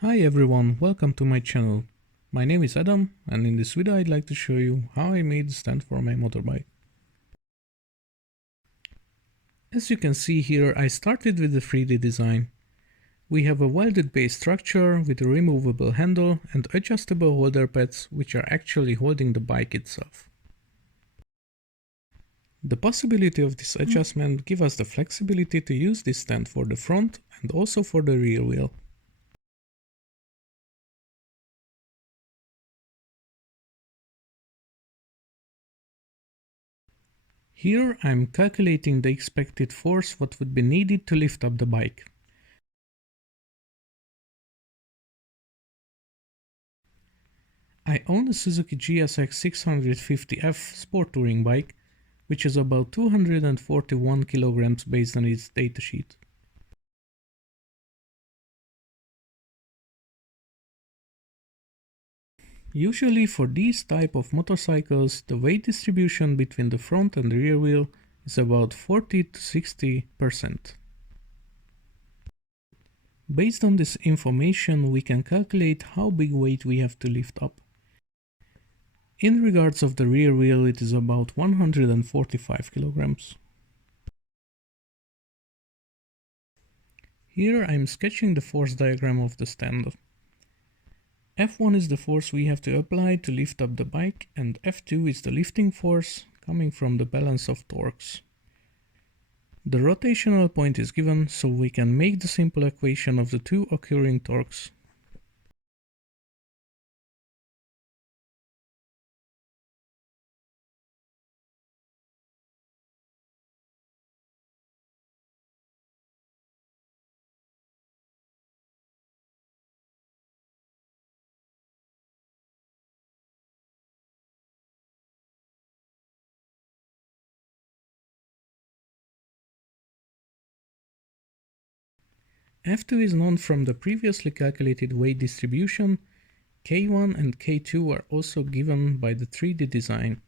Hi everyone, welcome to my channel. My name is Adam and in this video I'd like to show you how I made the stand for my motorbike. As you can see here, I started with the 3D design. We have a welded base structure with a removable handle and adjustable holder pads which are actually holding the bike itself. The possibility of this adjustment gives us the flexibility to use this stand for the front and also for the rear wheel. Here I'm calculating the expected force what would be needed to lift up the bike. I own a Suzuki GSX 650F sport touring bike, which is about 241 kilograms based on its datasheet. Usually for these type of motorcycles, the weight distribution between the front and rear wheel is about 40 to 60%. Based on this information, we can calculate how big weight we have to lift up. In regards of the rear wheel, it is about 145 kilograms. Here I am sketching the force diagram of the stand. F1 is the force we have to apply to lift up the bike, and F2 is the lifting force coming from the balance of torques. The rotational point is given so we can make the simple equation of the two occurring torques. F2 is known from the previously calculated weight distribution. K1 and K2 are also given by the 3D design.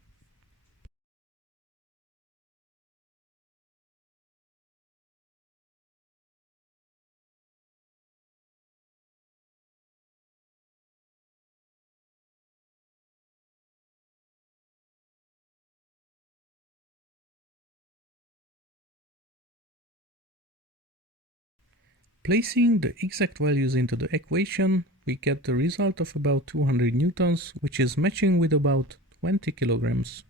Placing the exact values into the equation, we get the result of about 200 newtons, which is matching with about 20 kilograms.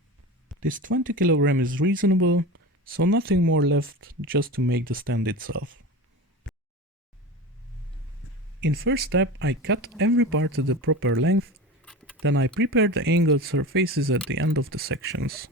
This 20 kilogram is reasonable, so nothing more left just to make the stand itself. In first step, I cut every part to the proper length, then I prepare the angled surfaces at the end of the sections.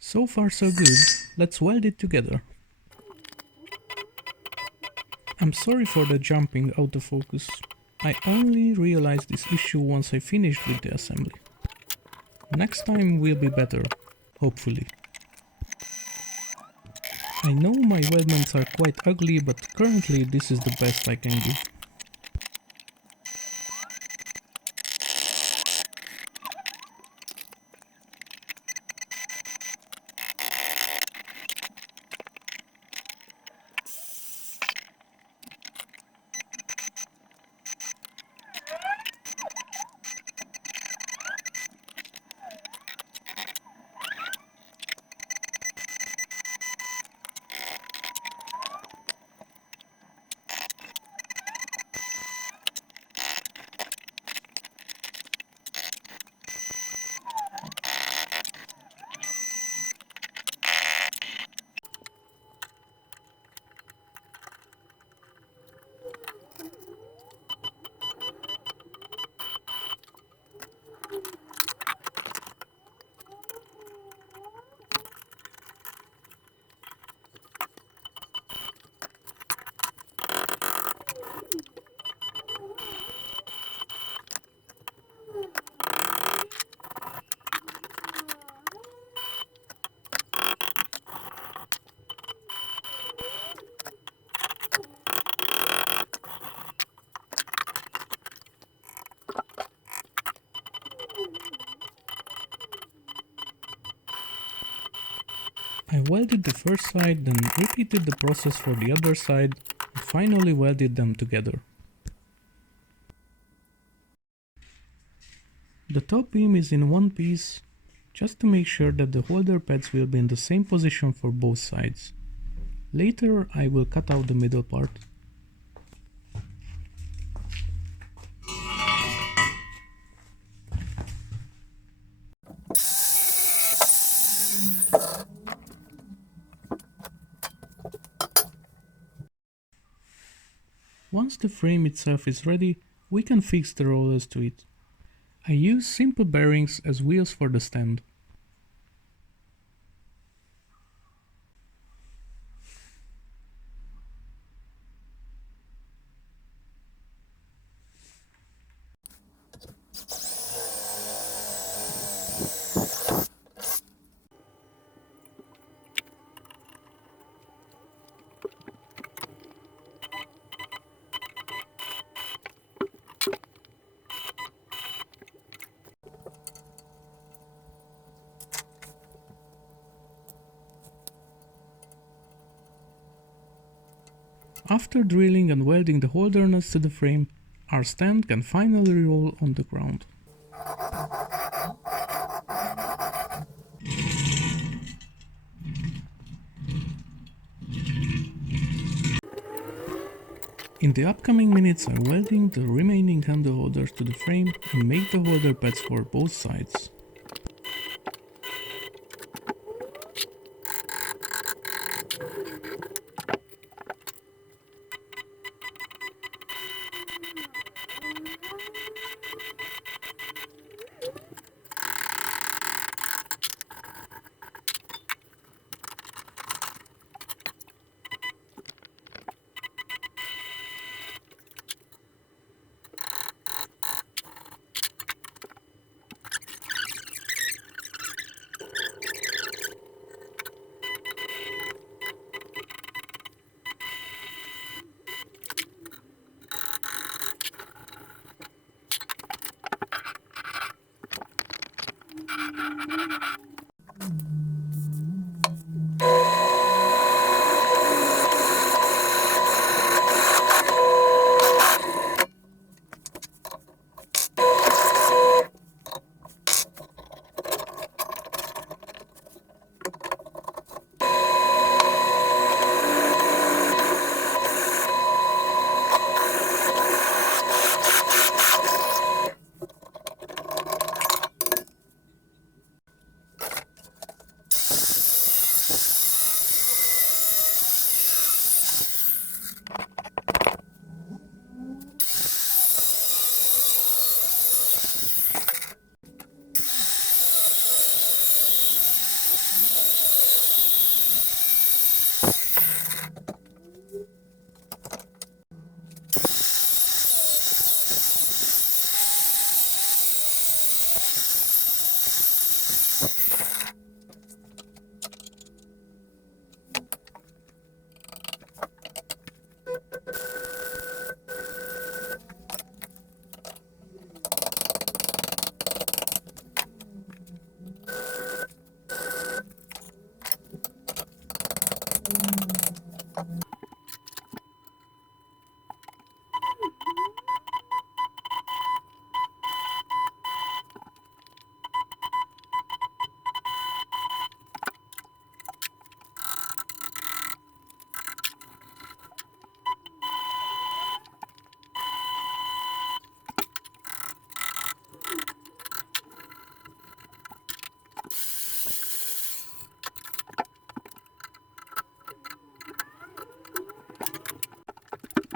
So far so good, let's weld it together. I'm sorry for the jumping out of focus. I only realized this issue once I finished with the assembly. Next time will be better, hopefully. I know my weldments are quite ugly, but currently this is the best I can do. I welded the first side, then repeated the process for the other side, and finally welded them together. The top beam is in one piece, just to make sure that the holder pads will be in the same position for both sides. Later I will cut out the middle part. Once the frame itself is ready, we can fix the rollers to it. I use simple bearings as wheels for the stand. After drilling and welding the holder nuts to the frame, our stand can finally roll on the ground. In the upcoming minutes I'm welding the remaining handle holders to the frame and make the holder pads for both sides.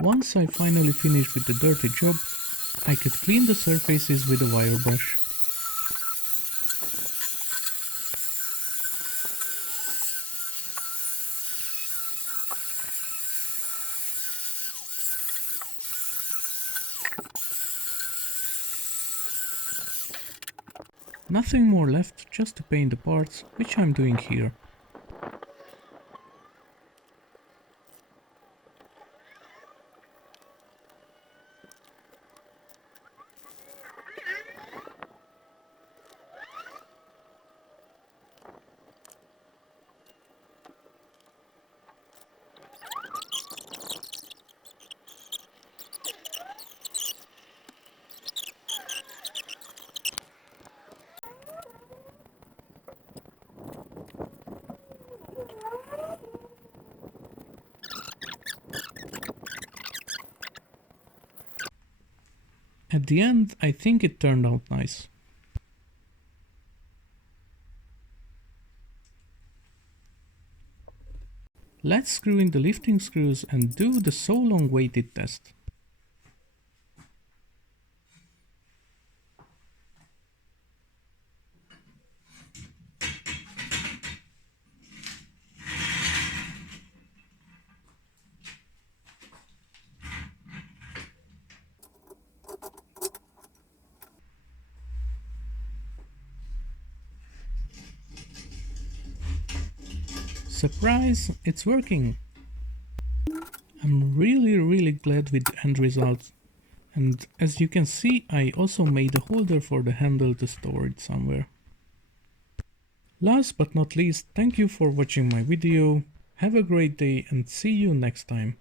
Once I finally finished with the dirty job, I could clean the surfaces with a wire brush. Nothing more left, just to paint the parts, which I'm doing here. At the end, I think it turned out nice. Let's screw in the lifting screws and do the so long waited test. Surprise, it's working! I'm really glad with the end result. And as you can see, I also made a holder for the handle to store it somewhere. Last but not least, thank you for watching my video. Have a great day and see you next time.